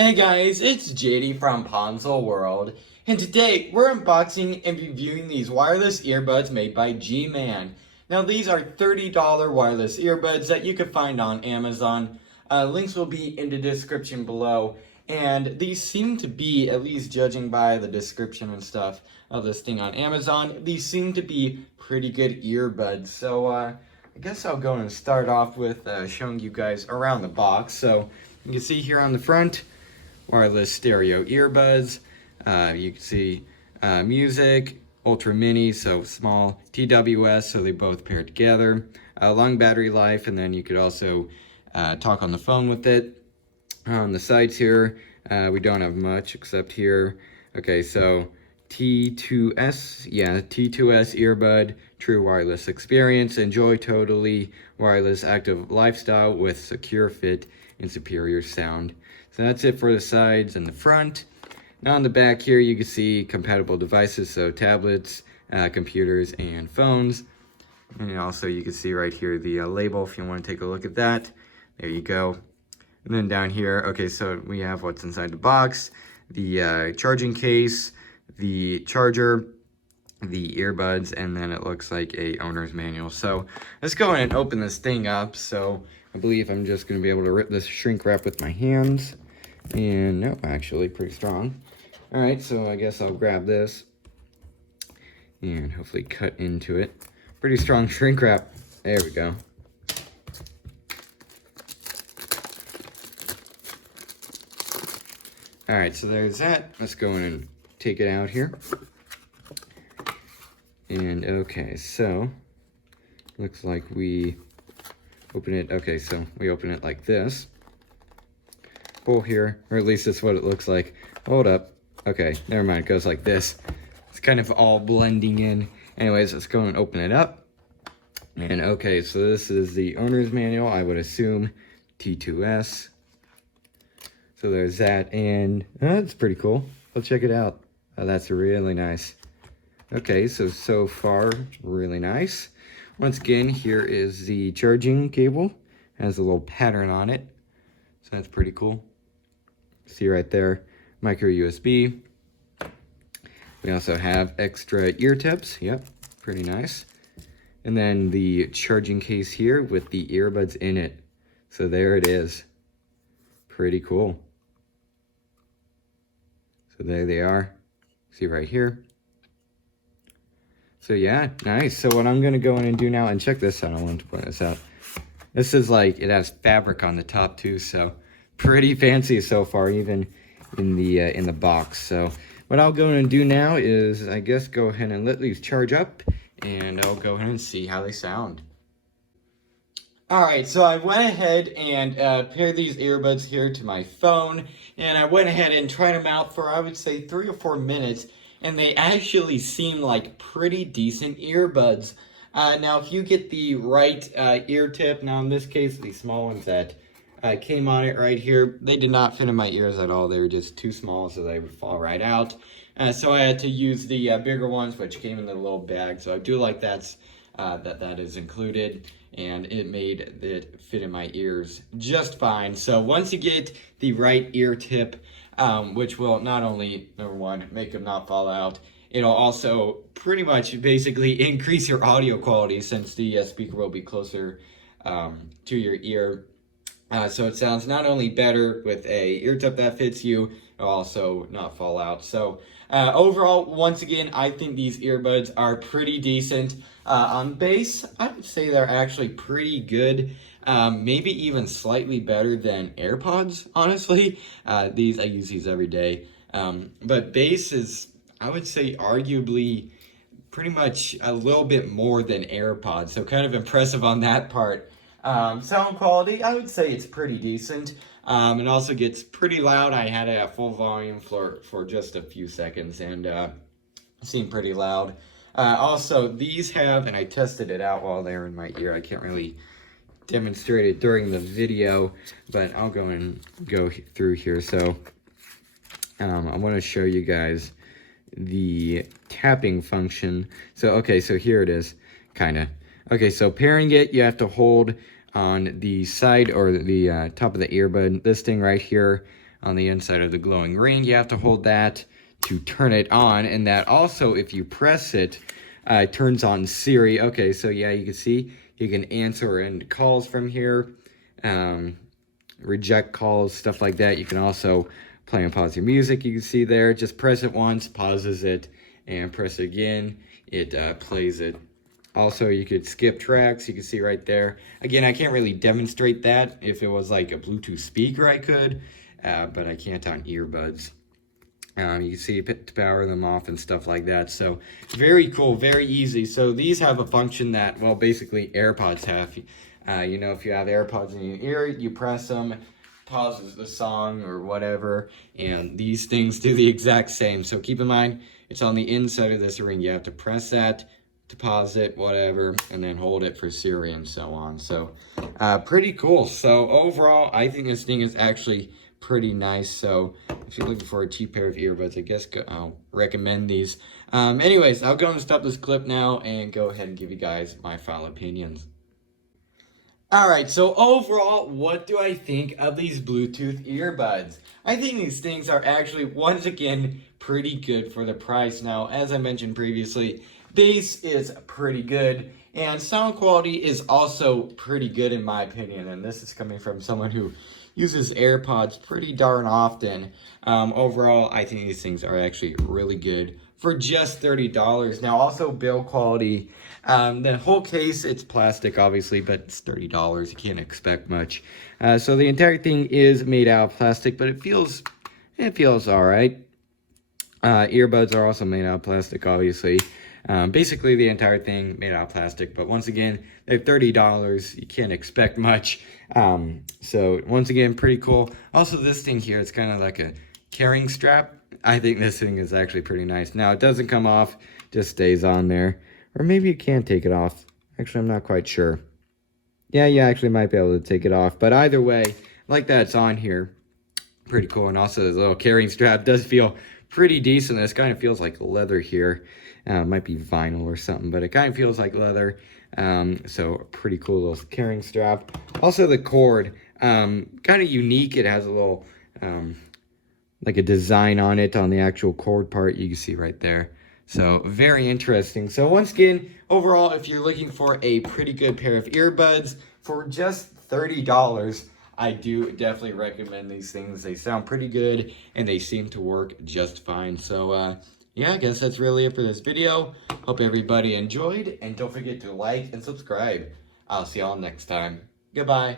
Hey guys, it's JD from Ponsole World, and today we're unboxing and reviewing these wireless earbuds made by Geman. Now these are $30 wireless earbuds that you can find on Amazon. Links will be in the description below, and these seem to be, at least judging by the description and stuff of this thing on Amazon, these seem to be pretty good earbuds. So I guess I'll go and start off with showing you guys around the box. So you can see here on the front, wireless stereo earbuds. You can see music, ultra mini, so small, TWS, so they both pair together, long battery life, and then you could also talk on the phone with it. On the sides here, we don't have much except here. Okay, so T2S, T2S earbud, true wireless experience. Enjoy totally wireless active lifestyle with secure fit and superior sound. So that's it for the sides and the front. Now on the back here, you can see compatible devices, so tablets, computers, and phones. And also you can see right here the label if you want to take a look at that. There you go. And then down here, okay, so we have what's inside the box, the charging case, the charger, the earbuds, and then it looks like a owner's manual. So let's go ahead and open this thing up. So I believe I'm just going to be able to rip this shrink wrap with my hands. And no, actually pretty strong. All right, so I guess I'll grab this and hopefully cut into it. Pretty strong shrink wrap. There we go. All right, so there's that. Let's go in and take it out here. And okay, so looks like we open it. Okay, so we open it like this. Pull here, or at least that's what it looks like. Hold up. Okay, never mind. It goes like this. It's kind of all blending in. Anyways, let's go and open it up. And okay, so this is the owner's manual. I would assume T2S. So there's that, and that's pretty cool. Let's check it out. Oh, that's really nice. Okay, so far, really nice. Once again, here is the charging cable. Has a little pattern on it. So that's pretty cool. See right there, micro USB. We also have extra ear tips. Yep, pretty nice. And then the charging case here with the earbuds in it. So there it is. Pretty cool. So there they are. See right here. So yeah, nice. So what I'm gonna go in and do now, and check this out, I wanted to point this out. This is like, it has fabric on the top too, so pretty fancy so far, even in the box. So what I'll go in and do now is, I guess, go ahead and let these charge up, and I'll go ahead and see how they sound. Alright, so I went ahead and paired these earbuds here to my phone, and I went ahead and tried them out for, I would say, 3 or 4 minutes, and they actually seem like pretty decent earbuds. Now, if you get the right ear tip, now in this case, the small ones that came on it right here, they did not fit in my ears at all. They were just too small, so they would fall right out. So I had to use the bigger ones, which came in the little bag. So I do like that is included, and it made it fit in my ears just fine. So once you get the right ear tip, which will not only, number one, make them not fall out, it'll also pretty much basically increase your audio quality, since the speaker will be closer to your ear. So it sounds not only better with a ear tip that fits you, it'll also not fall out. So overall, once again, I think these earbuds are pretty decent. On bass, I would say they're actually pretty good. Maybe even slightly better than AirPods, honestly. I use these every day. But bass is, I would say, arguably pretty much a little bit more than AirPods. So kind of impressive on that part. Sound quality, I would say it's pretty decent. It also gets pretty loud. I had it at full volume for just a few seconds, and it seemed pretty loud. Also, these have, and I tested it out while they were in my ear. I can't really demonstrate it during the video, but I'll go through here. So I want to show you guys the tapping function. So okay, so here it is, kind of. Okay, so pairing it, you have to hold on the side or the top of the earbud. This thing right here on the inside of the glowing ring. You have to hold that to turn it on, and that also, if you press it, it turns on Siri. Okay, so yeah, you can see you can answer and calls from here, reject calls, stuff like that. You can also play and pause your music. You can see there, just press it once, pauses it, and press it again, it plays it. Also, you could skip tracks. You can see right there. Again, I can't really demonstrate that. If it was like a Bluetooth speaker, I could, but I can't on earbuds. You can see to power them off and stuff like that. So very cool, very easy. So these have a function that, well, basically AirPods have. You know, if you have AirPods in your ear, you press them, pauses the song or whatever, and these things do the exact same. So keep in mind, it's on the inside of this ring. You have to press that to pause it, whatever, and then hold it for Siri and so on. So pretty cool. So overall, I think this thing is actually pretty nice. So if you're looking for a cheap pair of earbuds, I guess I'll recommend these. Anyways, I'll go and stop this clip now and go ahead and give you guys my final opinions. Alright, so overall, what do I think of these Bluetooth earbuds? I think these things are actually, once again, pretty good for the price. Now, as I mentioned previously, bass is pretty good, and sound quality is also pretty good in my opinion, and this is coming from someone who uses AirPods pretty darn often. Overall, I think these things are actually really good for just $30. Now, also build quality. The whole case, it's plastic, obviously, but it's $30. You can't expect much. So the entire thing is made out of plastic, but it feels all right. Earbuds are also made out of plastic, obviously. Basically, the entire thing made out of plastic, but once again, they're $30. You can't expect much. So once again, pretty cool. Also, this thing here, it's kind of like a carrying strap. I think this thing is actually pretty nice. Now, it doesn't come off, just stays on there. Or maybe you can take it off. Actually, I'm not quite sure. Yeah, you actually might be able to take it off. But either way, like that, it's on here. Pretty cool. And also, this little carrying strap does feel pretty decent. This kind of feels like leather here. It might be vinyl or something, but it kind of feels like leather. So pretty cool little carrying strap. Also, the cord, kind of unique. It has a little, like a design on it on the actual cord part. You can see right there. So very interesting. So once again, overall, if you're looking for a pretty good pair of earbuds for just $30, I do definitely recommend these things. They sound pretty good and they seem to work just fine. So yeah, I guess that's really it for this video. Hope everybody enjoyed, and don't forget to like and subscribe. I'll see y'all next time. Goodbye.